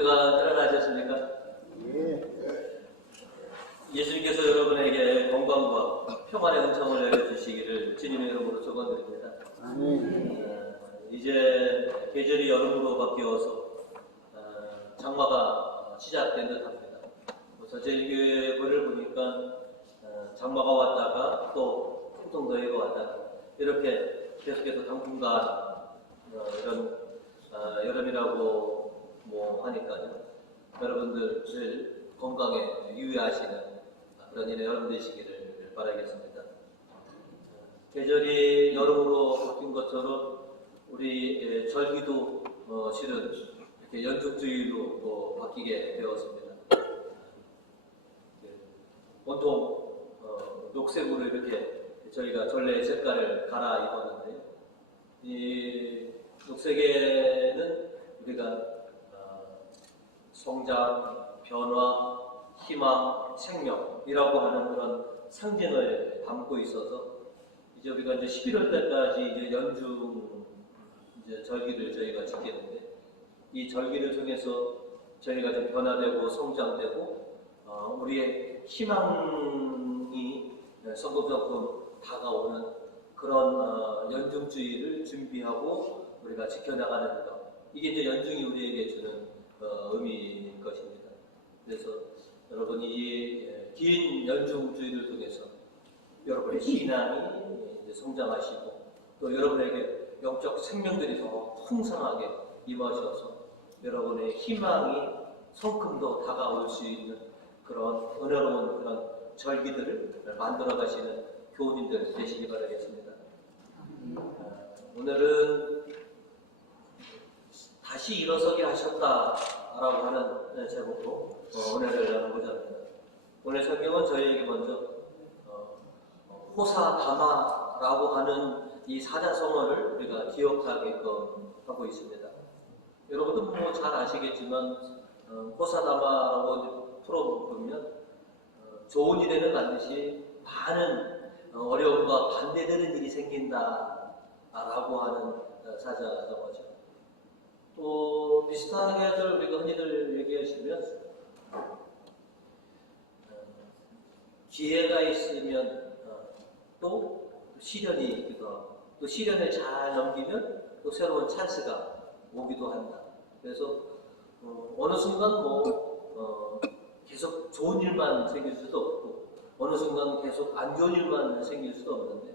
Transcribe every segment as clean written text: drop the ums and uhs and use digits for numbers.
형제가 살아나셨습니까? 예. 예수님께서 여러분에게 건강과 평안의 은총을 내려주시기를 주님의 이름으로 축원드립니다. 아멘. 이제 계절이 여름으로 바뀌어서 장마가 시작된 듯합니다. 저희교회를 보니까 장마가 왔다가 또 풍성더위가 왔다가 이렇게 계속해서 당분간 이런 여름이라고 뭐 하니까요. 여러분들 건강에 유의하시는 그런 일의 여름 되시기를 바라겠습니다. 계절이 여름으로 바뀐 것처럼 우리 절기도 실은 이렇게 연중주의로 바뀌게 되었습니다. 온통 녹색으로 이렇게 저희가 전래 색깔을 갈아입었는데 이 녹색에는 우리가 성장, 변화, 희망, 생명이라고 하는 그런 상징을 담고 있어서 이제 우리가 이제 11월 때까지 이제 연중 이제 절기를 저희가 지키는데 이 절기를 통해서 저희가 좀 변화되고 성장되고 우리의 희망이 성금성금 다가오는 그런 연중주의를 준비하고 우리가 지켜나가는 것, 이게 이제 연중이 우리에게 주는 의미인 것입니다. 그래서 여러분이 이 긴 연중주의를 통해서 여러분의 신앙이 이제 성장하시고 또 여러분에게 영적 생명들이 더 풍성하게 임하셔서 여러분의 희망이 성큼도 다가올 수 있는 그런 은혜로운 그런 절기들을 만들어 가시는 교우님들 되시기 바라겠습니다. 오늘은 다시 일어서게 하셨다라고 하는 제목으로 은혜를 나누고자 합니다. 오늘 성경은 저희에게 먼저 호사다마라고 하는 이 사자성어를 우리가 기억하게끔 하고 있습니다. 여러분도 뭐 잘 아시겠지만 호사다마라고 풀어보면 좋은 일에는 반드시 많은 어려움과 반대되는 일이 생긴다라고 하는 사자성어죠. 또 비슷하게들 우리가 흔히들 얘기하시면 기회가 있으면 또 시련이 있기도 하고 또 시련을 잘 넘기면 또 새로운 찬스가 오기도 한다. 그래서 어느 순간 계속 좋은 일만 생길 수도 없고 어느 순간 계속 안 좋은 일만 생길 수도 없는데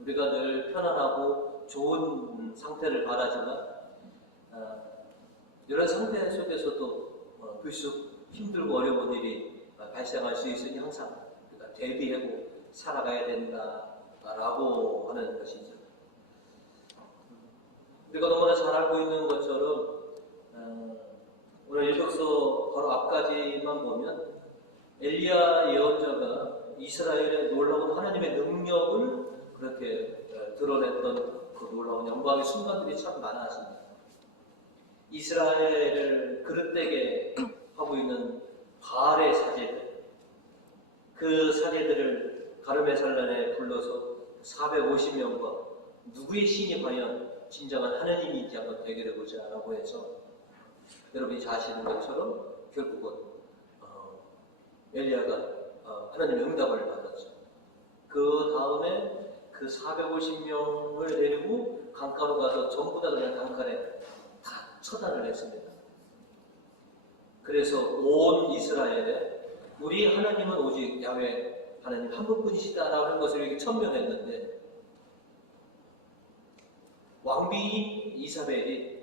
우리가 늘 편안하고 좋은 상태를 바라지만 이런 상태 속에서도 불쑥 힘들고 어려운 일이 발생할 수 있으니 항상 우리가 대비하고 살아가야 된다라고 하는 것이죠. 우리가 너무나 잘 알고 있는 것처럼 오늘 일독서 바로 앞까지만 보면 엘리야 예언자가 이스라엘의 놀라운 하나님의 능력을 그렇게 드러냈던 그 놀라운 영광의 순간들이 참 많았습니다. 이스라엘을 그릇되게 하고 있는 바알의 사제들, 그 사제들을 가르메살란에 불러서 450명과 누구의 신이 과연 진정한 하나님인지 한번 대결해보자라고 해서 여러분이 잘 아시는 것처럼 결국은 엘리야가 하나님의 응답을 받았죠. 그 다음에 그 450명을 데리고 강가로 가서 전부 다 그냥 강간에 다 처단을 했습니다. 그래서 온 이스라엘에 우리 하나님은 오직 야훼 하나님 한 분뿐이시다라는 것을 이렇게 천명했는데 왕비인 이사벨이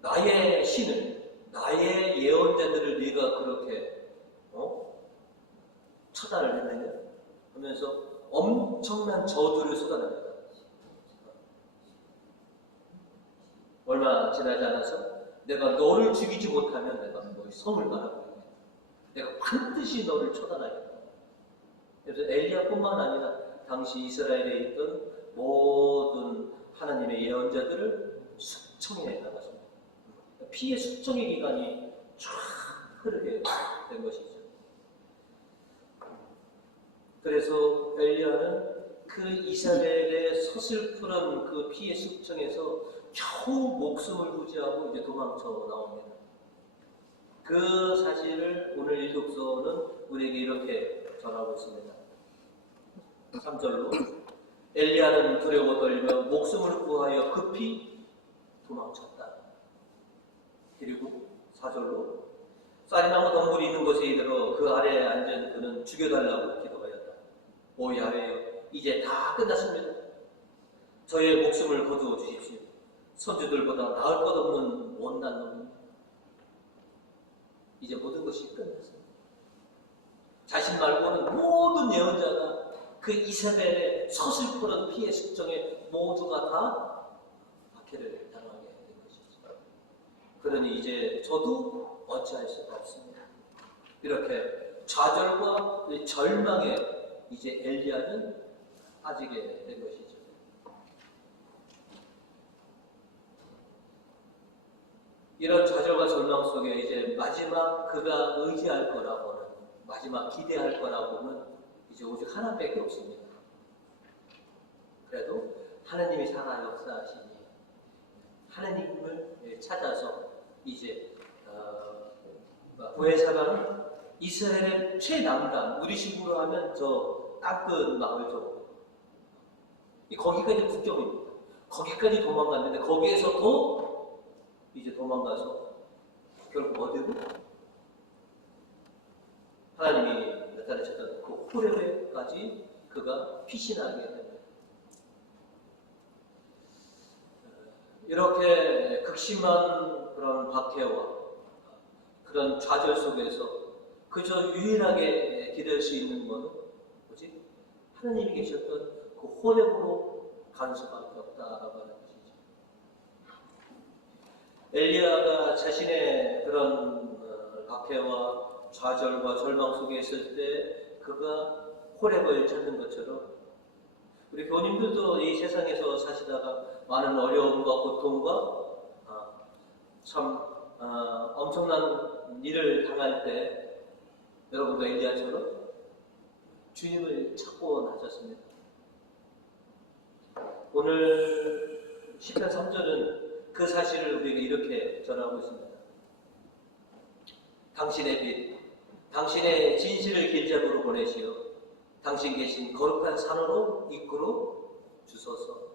나의 신을, 나의 예언자들을 네가 그렇게 처단을 했느냐 하면서 엄청난 저주를 쏟아냅니다. 얼마 지나지 않아서 내가 너를 죽이지 못하면 내가 너의 성을 말하고 내가 반드시 너를 처단하겠다. 그래서 엘리야뿐만 아니라 당시 이스라엘에 있던 모든 하나님의 예언자들을 숙청해 나갔습니다. 피의 숙청의 기간이 쫙 흐르게 된 것이죠. 그래서 엘리야는 그 이스라엘의 서슬프른 그 피의 숙청에서 겨우 목숨을 부지하고 이제 도망쳐 나옵니다. 그 사실을 오늘 일독서는 우리에게 이렇게 전하고 있습니다. 3절로 엘리야는 두려워 떨며 목숨을 구하여 급히 도망쳤다. 그리고 4절로 쌀이나무 덩굴이 있는 곳에 이르러 그 아래에 앉은 그는 죽여달라고 기도하였다. 오 야훼여, 이제 다 끝났습니다. 저의 목숨을 거두어 주십시오. 선주들보다 나을 것 없는 못난 놈입니다. 이제 모든 것이 끝났습니다. 자신 말고는 모든 예언자가 그 이스라엘의 서슬퍼런 피해 숙정에 모두가 다 박해를 당하게 된 것이죠. 그러니 이제 저도 어찌할 수가 없습니다. 이렇게 좌절과 절망에 이제 엘리야는 빠지게 된 것이죠. 이런 좌절과 절망 속에 이제 마지막 그가 의지할 거라고는, 마지막 기대할 거라고는 이제 오직 하나밖에 없습니다. 그래도 하나님이 살아 역사하시니 하나님을 찾아서 이제 구해사가는 이스라엘의 최남단, 우리식으로 하면 저 땅끝 마을 정도, 거기까지 국경입니다. 거기까지 도망갔는데 거기에서 또 이제 도망가서 결국 어디로? 하나님이 나타내셨던 그 호렙에까지 그가 피신하게 됩니다. 이렇게 극심한 그런 박해와 그런 좌절 속에서 그저 유일하게 기댈 수 있는 것은 뭐지? 하나님이 계셨던 그 호렙으로 간 수밖에 없다라고 하는 것이죠. 엘리야가 자신의 그런 박해와 좌절과 절망 속에 있을 때 그가 호렙을 찾는 것처럼 우리 교님들도 이 세상에서 사시다가 많은 어려움과 고통과 참 엄청난 일을 당할 때 여러분도 엘리야처럼 주님을 찾고 나셨습니다. 오늘 시편 3절은 그 사실을 우리에게 이렇게 전하고 있습니다. 당신의 빛, 당신의 진실을 길잡으로 보내시어 당신 계신 거룩한 산으로 이끌어 주소서.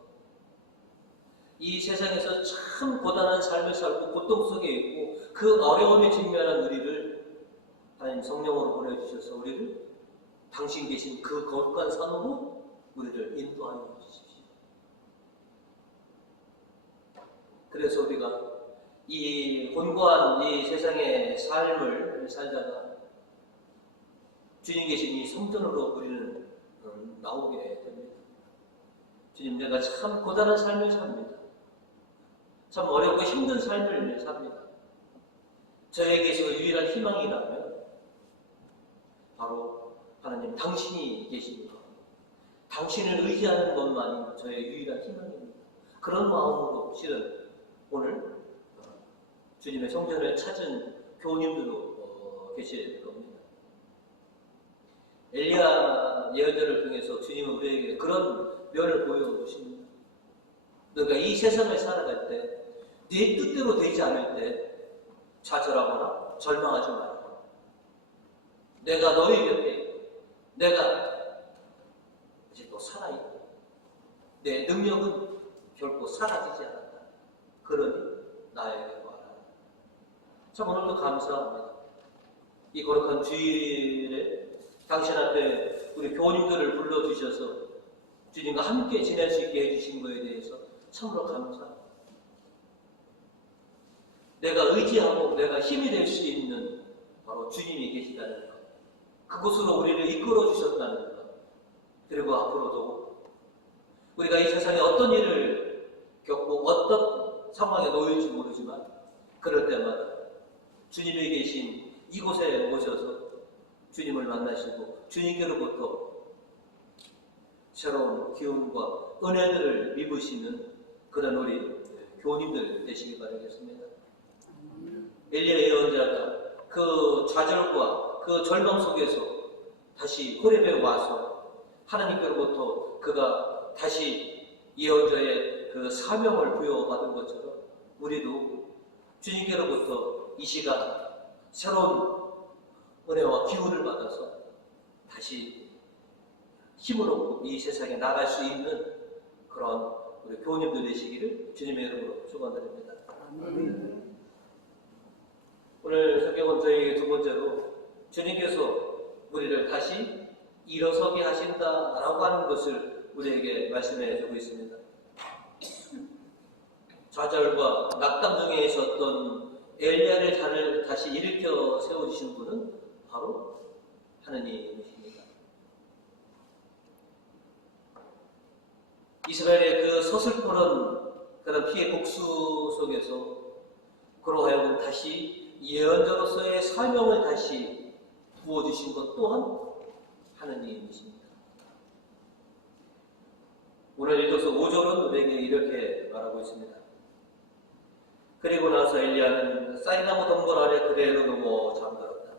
이 세상에서 참 고단한 삶을 살고 고통 속에 있고 그 어려움에 직면한 우리를 하나님 성령으로 보내주셔서 우리를 당신 계신 그 거룩한 산으로 우리를 인도하여 주십시오. 그래서 우리가 이 곤고한 이 세상의 삶을 살다가 주님 계신 이 성전으로 우리는 나오게 됩니다. 주님, 내가 참 고단한 삶을 삽니다. 참 어렵고 힘든 삶을 삽니다. 저에게서 유일한 희망이라면 바로 하나님 당신이 계신 것, 당신을 의지하는 것만이 저의 유일한 희망입니다. 그런 마음으로 실은 오늘 주님의 성전을 찾은 교우님들도 계실 겁니다. 엘리야 예언자를 통해서 주님은 우리에게 그런 면을 보여주십니다. 그러니까 이 세상을 살아갈 때 네 뜻대로 되지 않을 때 좌절하거나 절망하지 말고 내가 너희 곁에 있고 내가 아직도 살아있고 내 능력은 결코 사라지지 않았다. 그러니 나에게 와라. 참 오늘도 감사합니다. 이 거룩한 주일에 당신 앞에 우리 교우님들을 불러주셔서 주님과 함께 지낼 수 있게 해주신 것에 대해서 참으로 감사합니다. 내가 의지하고 내가 힘이 될 수 있는 바로 주님이 계시다는 것, 그곳으로 우리를 이끌어 주셨다는 것, 그리고 앞으로도 우리가 이 세상에 어떤 일을 겪고 어떤 상황에 놓일지 모르지만 그럴 때마다 주님이 계신 이곳에 오셔서 주님을 만나시고 주님께로부터 새로운 기운과 은혜들을 입으시는 그런 우리 교우님들 되시기 바라겠습니다. 엘리야 예언자가 그 좌절과 그 절망 속에서 다시 호렙에 와서 하나님께로부터 그가 다시 예언자의 그 사명을 부여받은 것처럼 우리도 주님께로부터 이 시간 새로운 은혜와 기운을 받아서 다시 힘을 얻고 이 세상에 나갈 수 있는 그런 우리 교우님들 되시기를 주님의 이름으로 축원드립니다. 오늘 성경은 저희 두 번째로 주님께서 우리를 다시 일어서게 하신다라고 하는 것을 우리에게 말씀해 주고 있습니다. 좌절과 낙담 중에 있었던 엘리야를 다시 일으켜 세워주신 분은 바로 하느님이십니다. 이스라엘의 그 서슬퍼런 그런 피해 복수 속에서 그로 하여금 다시 예언자로서의 사명을 다시 부어주신 것 또한 하느님이십니다. 오늘 읽어서 5절은 우리에게 이렇게 말하고 있습니다. 그리고 나서 엘리야는 쌀나무 덩굴 아래 그대로 누워 잠들었다.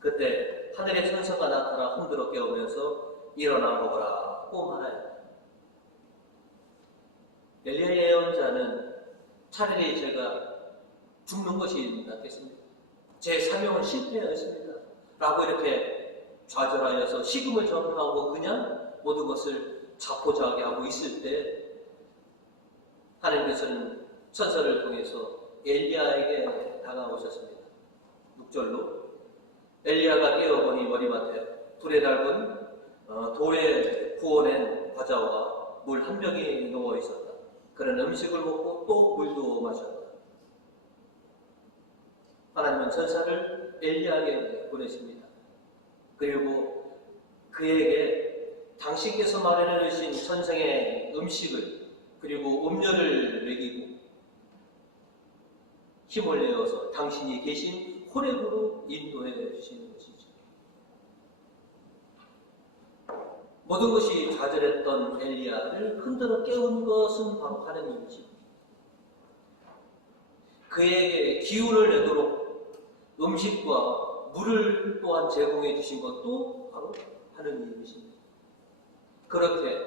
그때 하늘의 천사가 나타나 흔들어 깨우면서 일어나 먹으라고 말하였다. 엘리야의 예언자는 차라리 제가 죽는 것이 낫겠습니다. 제 사명은 실패하였습니다. 라고 이렇게 좌절하여서 식음을 전하고 그냥 모든 것을 자포자기 하고 있을 때 하나님께서는 천사를 통해서 엘리야에게 다가오셨습니다. 6절로 엘리야가 깨어보니 머리맡에 불에 달군 돌에 구워낸 과자와 물 한 병이 누워 있었다. 그는 음식을 먹고 또 물도 마셨다. 하나님은 천사를 엘리야에게 보내십니다. 그리고 그에게 당신께서 마련해 주신 천상의 음식을 그리고 음료를 먹이고 힘을 내어서 당신이 계신 호렙으로 인도해 주시는 것이죠. 모든 것이 좌절했던 엘리야를 흔들어 깨운 것은 바로 하나님이십니다. 그에게 기운을 내도록 음식과 물을 또한 제공해 주신 것도 바로 하나님이십니다. 그렇게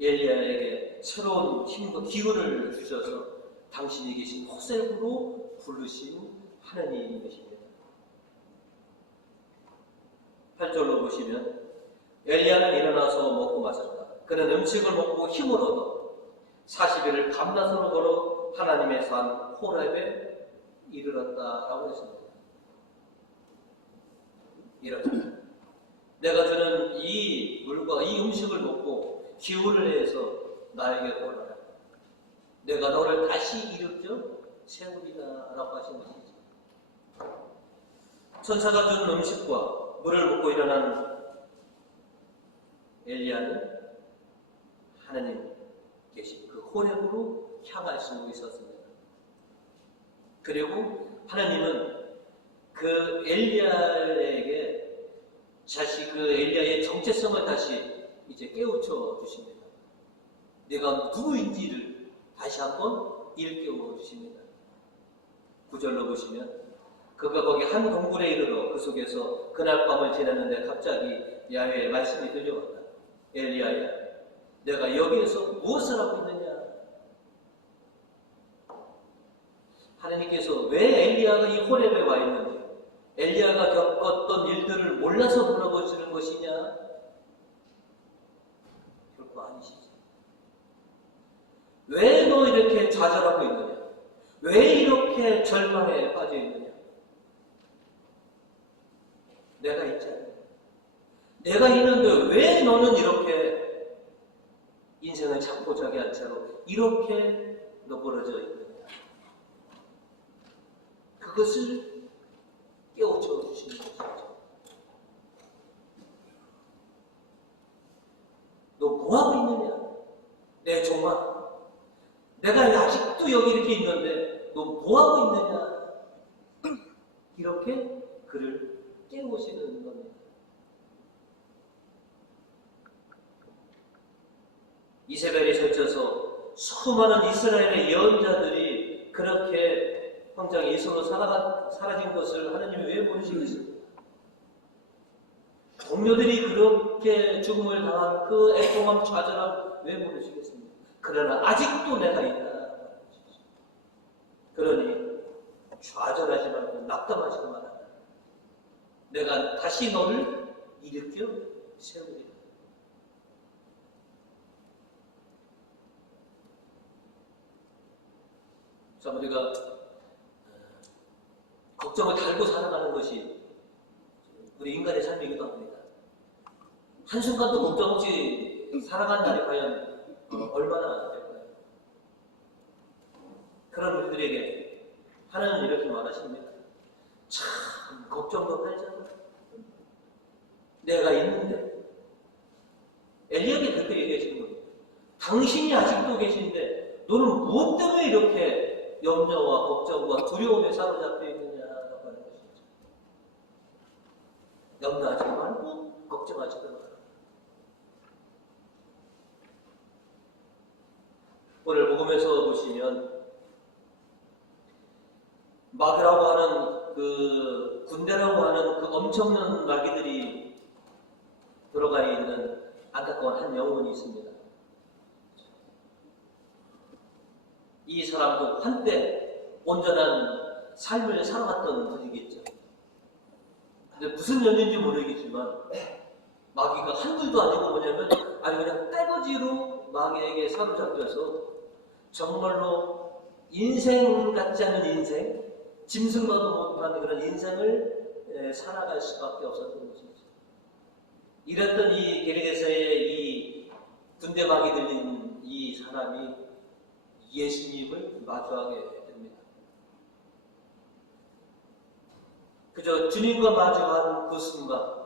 엘리야에게 새로운 힘과 기운을 주셔서 당신이 계신 호셉으로 부르신 하나님이십니다. 8절로 보시면 엘리야는 일어나서 먹고 마셨다. 그는 음식을 먹고 힘을 얻어 40일을 밤낮으로 걸어 하나님의 산 호렙에 이르렀다라고 했습니다. 이렇게 내가 주는 이 물과 이 음식을 먹고 기운을 내서 나에게 오너라. 내가 너를 다시 일으켜 세우리라 라고 하신 것이죠. 천사가 준 음식과 물을 먹고 일어난 엘리야는 하나님 계신 그 호렙으로 향할 수 있었습니다. 그리고 하나님은 그 엘리야에게 다시 그 엘리야의 정체성을 다시 이제 깨우쳐 주십니다. 내가 누구인지를 다시 한번 일깨워 주십니다. 9절로 보시면 그가 거기 한 동굴에 이르러 그 속에서 그날 밤을 지냈는데 갑자기 야훼의 말씀이 들려왔다. 엘리야야, 내가 여기에서 무엇을 하고 있느냐? 하나님께서 왜 엘리야가 이 호렙에 와 있는지, 엘리야가 겪었던 일들을 몰라서 물어보시는 것이냐? 결코 아니시죠. 왜 너 이렇게 좌절하고 있느냐? 왜 이렇게 절망에 빠져 있느냐? 내가 있잖아. 내가 있는데 왜 너는 이렇게 인생을 자포자기한 채로 이렇게 너그러져 있느냐? 그것을 깨우쳐 주시는 것이죠. 너 뭐하고 있느냐? 내 종아, 내가 아직도 여기 이렇게 있는데 너 뭐하고 있느냐? 이렇게 그를 깨우시는 겁니다. 이세벨이 설쳐서 수많은 이스라엘의 예언자들이 그렇게 황장 예수로 사라진 것을 하나님이 왜 모르시겠습니까? 동료들이 그렇게 죽음을 당한 그 애통함 좌절함 왜 모르시겠습니까? 그러나 아직도 내가 있다. 그러니 좌절하지 말고 낙담하지도 말아라. 내가 다시 너를 일으켜 세우리라. 자, 우리가 걱정을 달고 살아가는 것이 우리 인간의 삶이기도 합니다. 한순간도 걱정 없이 살아간 날이 과연 얼마나 될까요? 그런 우리들에게 하나님은 이렇게 말하십니다. 참 걱정도 팔잖아. 내가 있는데. 엘리야에게 그렇게 얘기하시는 거예요. 당신이 아직도 계신데 너는 무엇 때문에 이렇게 염려와 걱정과 두려움에 사로잡혀 있느냐라고 하는 것이죠. 염려하지 말고 걱정하지 말고. 오늘 복음에서 보시면 마귀라고 하는 그 군대라고 하는 그 엄청난 마귀들이 들어가 있는 안타까운 한 영혼이 있습니다. 이 사람도 한때 온전한 삶을 살아갔던 분이겠죠. 근데 무슨 연인지 모르겠지만 마귀가 한둘도 아니고 뭐냐면 아니 그냥 떼거지로 마귀에게 사로잡혀서 정말로 인생 같지 않은 인생, 짐승과도 못하는 그런 인생을 살아갈 수밖에 없었던 것이죠. 이랬던 이 게리게서의 이 군대막이 들린 이 사람이 예수님을 마주하게 됩니다. 그저 주님과 마주한 그 순간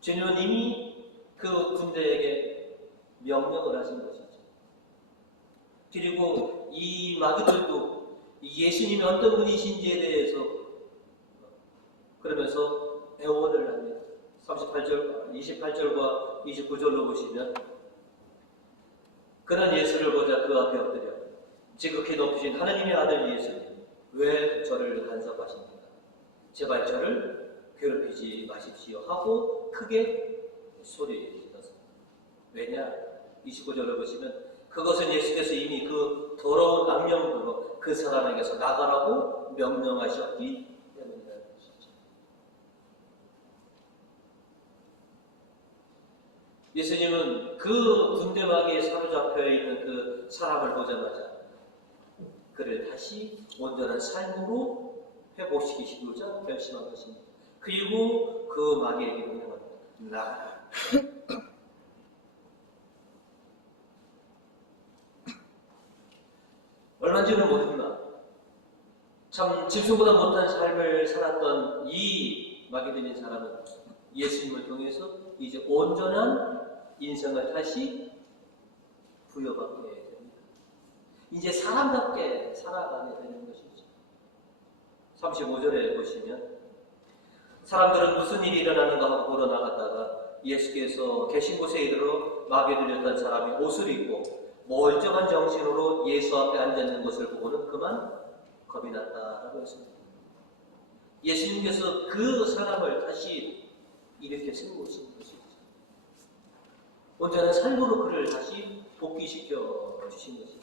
주님은 이미 그 군대에게 명령을 하신 것이죠. 그리고 이 마귀들도 예수님이 어떤 분이신지에 대해서 그러면서 애원을 합니다. 28절과 29절로 보시면 그는 예수를 보자 그 앞에 엎드려 지극히 높으신 하나님의 아들 예수님 왜 저를 간섭하십니까? 제발 저를 괴롭히지 마십시오 하고 크게 소리 질렀습니다. 왜냐? 29절을 보시면 그것은 예수께서 이미 그 더러운 악령으로 그 사람에게서 나가라고 명령하셨기 때문이라는 것이죠. 예수님은 그 군대막이에 사로잡혀 있는 그 사람을 보자마자 그를 다시 온전한 삶으로 회복시키시고자 결심한 것입니다. 그리고 그 마귀에게 명령합니다. 나가라. 얼마인지는 모르지만 참 짐승보다 못한 삶을 살았던 이 마귀 들린 사람은 예수님을 통해서 이제 온전한 인생을 다시 부여받게 됩니다. 이제 사람답게 살아가게 되는 것이죠. 35절에 보시면 사람들은 무슨 일이 일어나는가 하고 보러 나갔다가 예수께서 계신 곳에 이르러 마귀 들렸던 사람이 옷을 입고 멀쩡한 정신으로 예수 앞에 앉아있는 것을 보고는 그만 겁이 났다라고 했습니다. 예수님께서 그 사람을 다시 일으켜 세우신 것이죠. 온전한 삶으로 그를 다시 복귀시켜 주신 것이죠.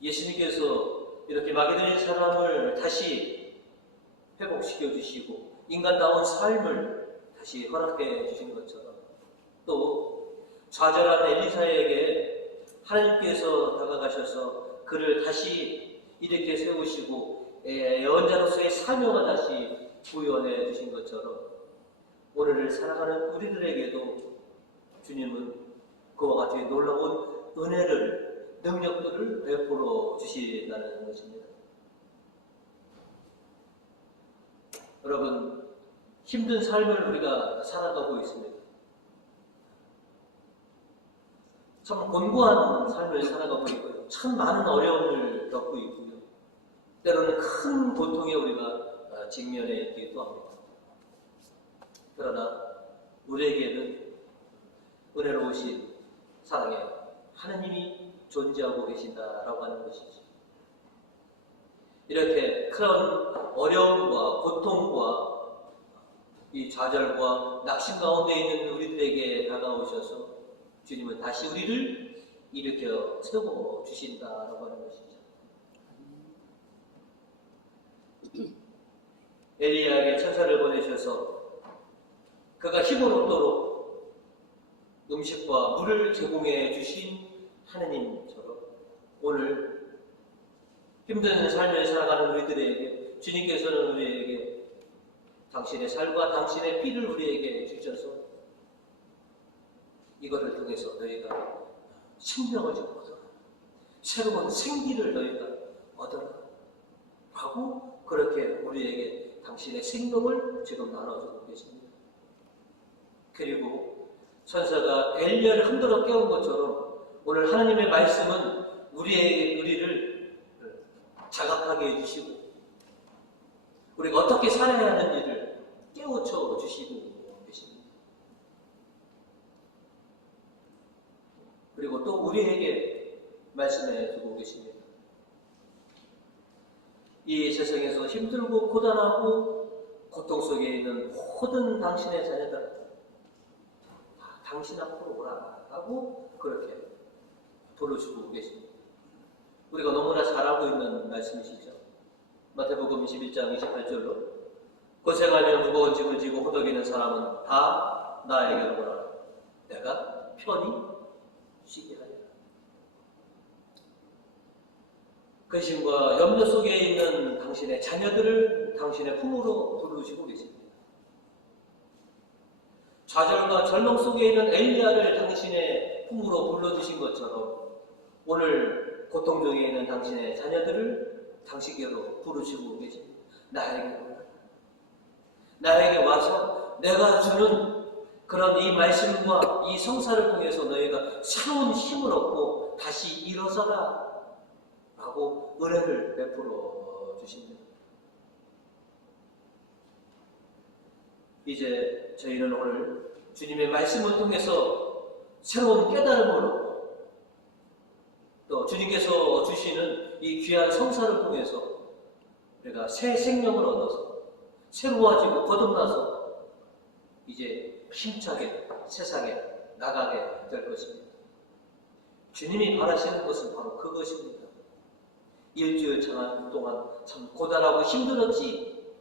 예수님께서 이렇게 마귀 들린 사람을 다시 회복시켜 주시고 인간다운 삶을 다시 허락해 주신 것처럼 또 좌절한 엘리사에게 하나님께서 다가가셔서 그를 다시 일으켜 세우시고 예언자로서의 사명을 다시 부여해 주신 것처럼 오늘을 살아가는 우리들에게도 주님은 그와 같이 놀라운 은혜를 능력들을 베풀어 주신다는 것입니다. 여러분 힘든 삶을 우리가 살아가고 있습니다. 참 곤고한 삶을 살아가고 있고요. 참 많은 어려움을 겪고 있고요. 때로는 큰 고통에 우리가 직면해 있기도 합니다. 그러나 우리에게는 은혜로우신 사랑의 하나님이 존재하고 계신다라고 하는 것이죠. 이렇게 큰 어려움과 고통과 이 좌절과 낙심 가운데 있는 우리들에게 다가오셔서 주님은 다시 우리를 일으켜 세워 주신다라고 하는 것이죠. 엘리야에게 천사를 보내셔서 그가 힘을 얻도록 음식과 물을 제공해 주신 하느님처럼 오늘 힘든 삶을 살아가는 우리들에게 주님께서는 우리에게 당신의 살과 당신의 피를 우리에게 주셔서 이거를 통해서 너희가 생명을 좀 얻어라, 새로운 생기를 너희가 얻어라 하고 그렇게 우리에게 당신의 생명을 지금 나눠주고 계십니다. 그리고 천사가 엘리야를 흔들어 깨운 것처럼 오늘 하나님의 말씀은 우리를 자각하게 해주시고 우리가 어떻게 살아야 하는지를 깨우쳐 주시고 계십니다. 그리고 또 우리에게 말씀해 주고 계십니다. 이 세상에서 힘들고 고단하고 고통 속에 있는 모든 당신의 자녀들 당신 앞으로 오라 하고 그렇게 불러주고 계십니다. 우리가 너무나 잘 알고 있는 말씀이시죠. 마태복음 21장 28절로 고생하며 무거운 짐을 지고 호덕이는 사람은 다 나에게로 오라. 내가 편히 쉬게 하리라. 근심과 염려 속에 있는 당신의 자녀들을 당신의 품으로 부르시고 계십니다. 좌절과 절망 속에 있는 엘리야를 당신의 품으로 불러주신 것처럼 오늘 고통 중에 있는 당신의 자녀들을 당신께로 부르시고 계십니다. 나에게 와서 내가 주는 그런 이 말씀과 이 성사를 통해서 너희가 새로운 힘을 얻고 다시 일어서라 하고 은혜를 베풀어 주십니다. 이제 저희는 오늘 주님의 말씀을 통해서 새로운 깨달음으로 또 주님께서 주시는 이 귀한 성사를 통해서 우리가 새 생명을 얻어서 새로워지고 거듭나서 이제 힘차게 세상에 나가게 될 것입니다. 주님이 바라시는 것은 바로 그것입니다. 일주일 동안 참 고단하고 힘들었지.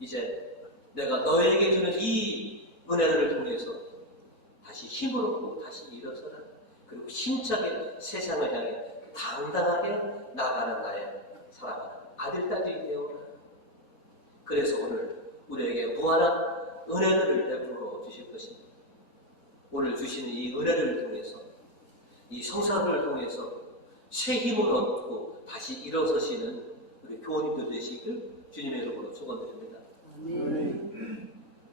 이제 내가 너에게 주는 이 은혜를 통해서 다시 힘을 얻고 다시 일어서라. 그리고 힘차게 세상을 향해 당당하게 나아가는 나의 사랑하는 아들, 딸들이 되어라. 그래서 오늘 우리에게 무한한 은혜를 베풀어 주실 것입니다. 오늘 주시는 이 은혜를 통해서 이 성사를 통해서 새 힘을 얻고 다시 일어서시는 우리 교우님들 되시길 주님의 이름으로 축원드립니다.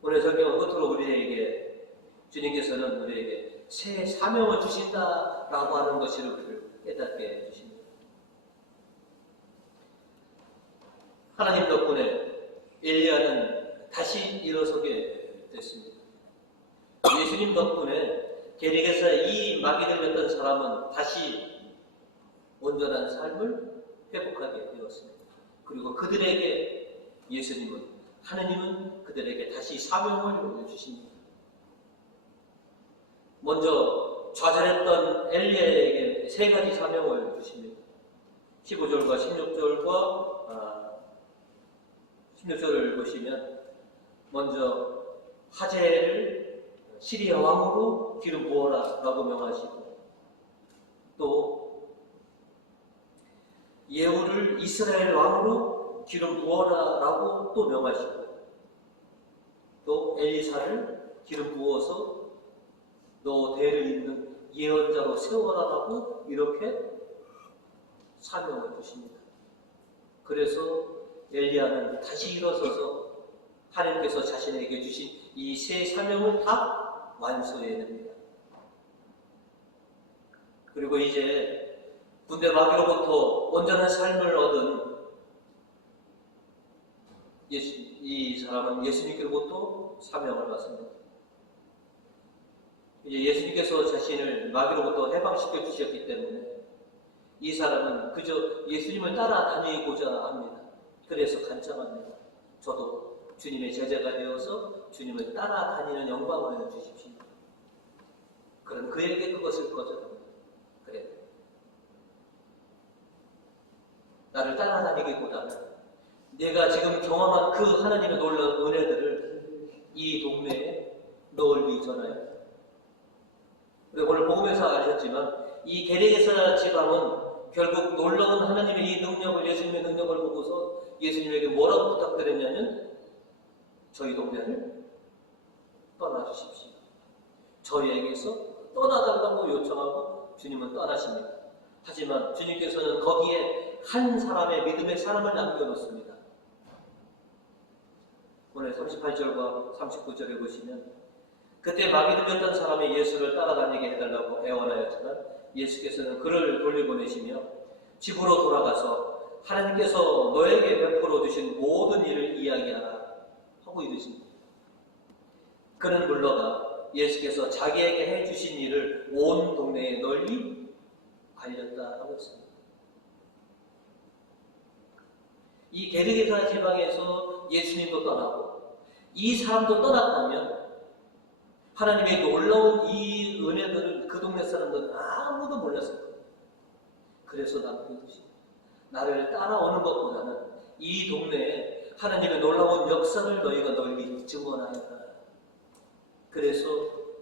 오늘 성경 끝으로 우리에게 주님께서는 우리에게 새 사명을 주신다라고 하는 것을 우리를 깨닫게 해주십니다. 하나님 덕분에 엘리야는 다시 일어서게 됐습니다. 예수님 덕분에 게릭에서 이 마귀 들렸던 사람은 다시 온전한 삶을 회복하게 되었습니다. 그리고 그들에게 하느님은 그들에게 다시 사명을 주십니다. 먼저 좌절했던 엘리야에게 세 가지 사명을 주십니다. 15절과 16절을 보시면 먼저 하제를 시리아 왕으로 기름 부어라 라고 명하시고 또 예후를 이스라엘 왕으로 기름 부어라 라고 또 명하시고 또 엘리사를 기름 부어서 너 대를 잇는 예언자로 세워라라고 이렇게 사명을 주십니다. 그래서 엘리야는 다시 일어서서 하나님께서 자신에게 주신 이 세 사명을 다 완수해냅니다. 그리고 이제 군대 마귀로부터 온전한 삶을 얻은 이 사람은 예수님께로부터 사명을 받습니다. 이제 예수님께서 자신을 마귀로부터 해방시켜 주셨기 때문에 이 사람은 그저 예수님을 따라다니고자 합니다. 그래서 간청합니다. 저도 주님의 제자가 되어서 주님을 따라다니는 영광을 주십시오. 그런 그에게 그것을 거절합니다. 그래. 나를 따라다니기보다는 내가 지금 경험한 그 하나님의 놀라운 은혜들을 이 동네에 널리 전하여. 오늘 복음에서 아셨지만 이 게르게사 지방은 결국 놀라운 하나님의 이 능력을, 예수님의 능력을 보고서 예수님에게 뭐라고 부탁드렸냐면 저희 동네를 떠나주십시오. 저희에게서 떠나달라고 요청하고 주님은 떠나십니다. 하지만 주님께서는 거기에 한 사람의 믿음의 사람을 남겨놓습니다. 오늘 38절과 39절에 보시면 그때 마귀 들렸던 사람이 예수를 따라다니게 해달라고 애원하였지만 예수께서는 그를 돌려보내시며 집으로 돌아가서 하나님께서 너에게 베풀어 주신 모든 일을 이야기하라 하고 이르십니다. 그는 물러가 예수께서 자기에게 해주신 일을 온 동네에 널리 알렸다라고 했습니다. 이 게르게사 지방에서 예수님도 떠나고 이 사람도 떠났다면 하나님의 놀라운 이 은혜들을 그 동네 사람들은 아무도 몰랐을 거예요. 그래서 남겨두시고 나를 따라오는 것보다는 이 동네에 하나님의 놀라운 역사를 너희가 널리 증언하여라. 그래서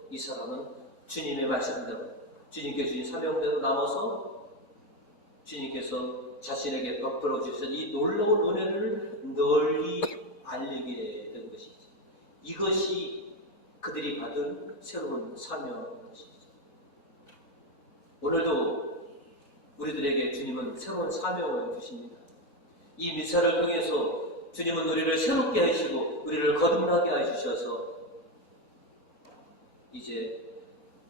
이 사람은 주님의 말씀대로, 주님께 주신 사명대로 나와서 주님께서 자신에게 베풀어 주신 이 놀라운 은혜를 널리 알리게 된 것이죠. 이것이 그들이 받은 새로운 사명인 것이죠. 오늘도 우리들에게 주님은 새로운 사명을 주십니다. 이 미사를 통해서 주님은 우리를 새롭게 하시고 우리를 거듭나게 하셔서 이제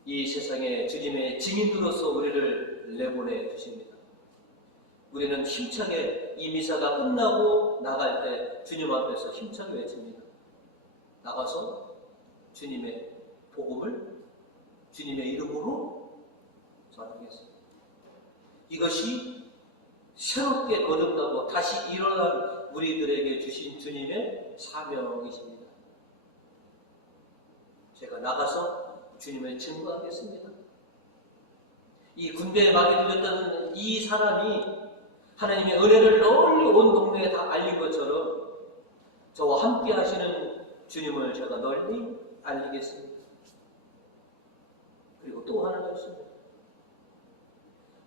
이 세상에 주님의 증인으로서 우리를 내보내 주십니다. 우리는 힘차게 이 미사가 끝나고 나갈 때 주님 앞에서 힘차게 외칩니다. 나가서 주님의 복음을 주님의 이름으로 전하겠습니다. 이것이 새롭게 거듭나고 다시 일어난 우리들에게 주신 주님의 사명이십니다. 제가 나가서 주님을 증거하겠습니다. 이 군대에 막이 들렸던 이 사람이 하나님의 은혜를 널리 온 동네에 다 알린 것처럼 저와 함께 하시는 주님을 제가 널리 알리겠습니다. 그리고 또 하나가 있습니다.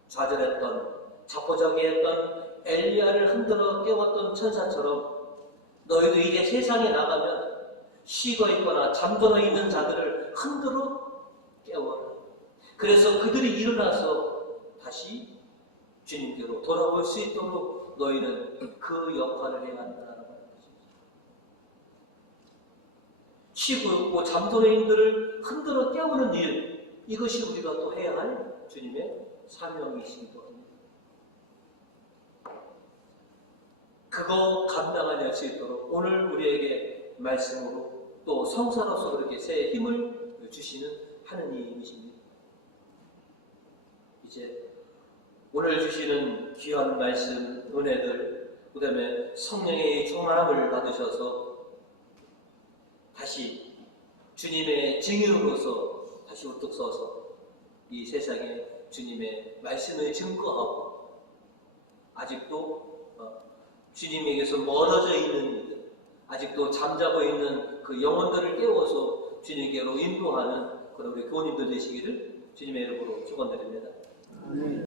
좌절했던, 자포자기했던 엘리야를 흔들어 깨웠던 천사처럼 너희도 이제 세상에 나가면 쉬고 있거나 잠들어 있는 자들을 흔들어 깨워라. 그래서 그들이 일어나서 다시 주님께로 돌아올 수 있도록 너희는 그 역할을 해야 한다는 것입니다. 쉬고 있고 잠들어 있는 이들을 흔들어 깨우는 일, 이것이 우리가 또 해야 할 주님의 사명이시기도 합니다. 그거 감당할 수 있도록 오늘 우리에게 말씀으로 또 성사로서 그렇게 새 힘을 주시는 하느님이십니다. 이제 오늘 주시는 귀한 말씀, 은혜들, 그 다음에 성령의 충만함을 받으셔서 다시 주님의 증인으로서 다시 우뚝 서서 이 세상에 주님의 말씀을 증거하고 아직도 주님에게서 멀어져 있는 이들, 아직도 잠자고 있는 그 영혼들을 깨워서 주님께로 인도하는 그런 우리 교우님들 되시기를 주님의 이름으로 축원드립니다.